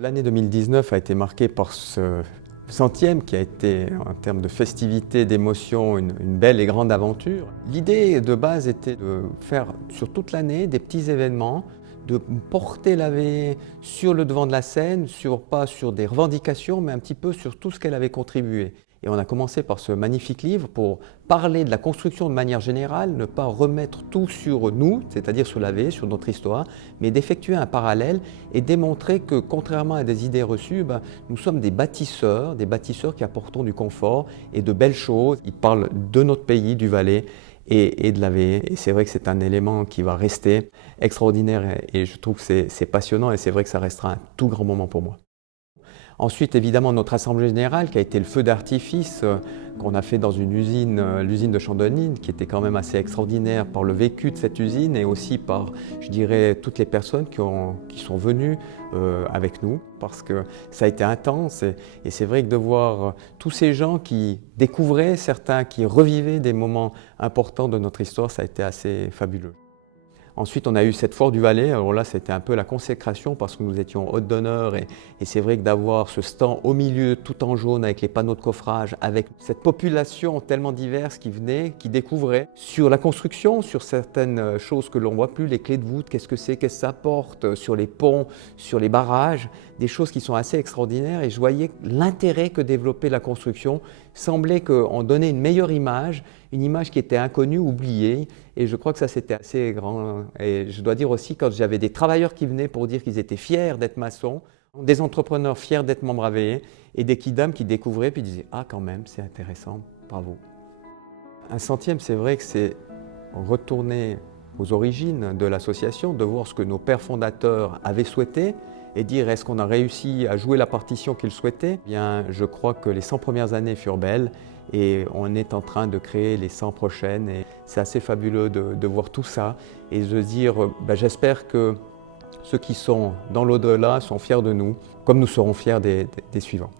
L'année 2019 a été marquée par ce centième qui a été, en termes de festivité, d'émotion, une belle et grande aventure. L'idée de base était de faire sur toute l'année des petits événements, de porter l'AV sur le devant de la scène, pas sur des revendications, mais un petit peu sur tout ce qu'elle avait contribué. Et on a commencé par ce magnifique livre pour parler de la construction de manière générale, ne pas remettre tout sur nous, c'est-à-dire sur l'AV, sur notre histoire, mais d'effectuer un parallèle et démontrer que, contrairement à des idées reçues, nous sommes des bâtisseurs qui apportons du confort et de belles choses. Il parle de notre pays, du Valais, et de l'AV. Et c'est vrai que c'est un élément qui va rester extraordinaire et je trouve que c'est passionnant et c'est vrai que ça restera un tout grand moment pour moi. Ensuite, évidemment, notre assemblée générale qui a été le feu d'artifice qu'on a fait dans une usine, l'usine de Chandonnine, qui était quand même assez extraordinaire par le vécu de cette usine et aussi par, je dirais, toutes les personnes qui sont venues avec nous, parce que ça a été intense et c'est vrai que de voir tous ces gens qui découvraient, certains qui revivaient des moments importants de notre histoire, ça a été assez fabuleux. Ensuite, on a eu cette foire du Valais. Alors là, c'était un peu la consécration parce que nous étions hôtes d'honneur et c'est vrai que d'avoir ce stand au milieu, tout en jaune, avec les panneaux de coffrage, avec cette population tellement diverse qui venait, qui découvrait sur la construction, sur certaines choses que l'on ne voit plus, les clés de voûte, qu'est-ce que que ça apporte, sur les ponts, sur les barrages, des choses qui sont assez extraordinaires et je voyais l'intérêt que développait la construction. Il semblait qu'on donnait une meilleure image, une image qui était inconnue, oubliée, et je crois que ça c'était assez grand. Et je dois dire aussi, quand j'avais des travailleurs qui venaient pour dire qu'ils étaient fiers d'être maçons, des entrepreneurs fiers d'être membres AVE, et des kidams qui découvraient puis disaient « Ah quand même, c'est intéressant, bravo ». Un centième, c'est vrai que c'est retourner aux origines de l'association, de voir ce que nos pères fondateurs avaient souhaité, et dire est-ce qu'on a réussi à jouer la partition qu'ils souhaitaient. Eh bien, je crois que les 100 premières années furent belles et on est en train de créer les 100 prochaines et c'est assez fabuleux de voir tout ça et de dire j'espère que ceux qui sont dans l'au-delà sont fiers de nous, comme nous serons fiers des suivants.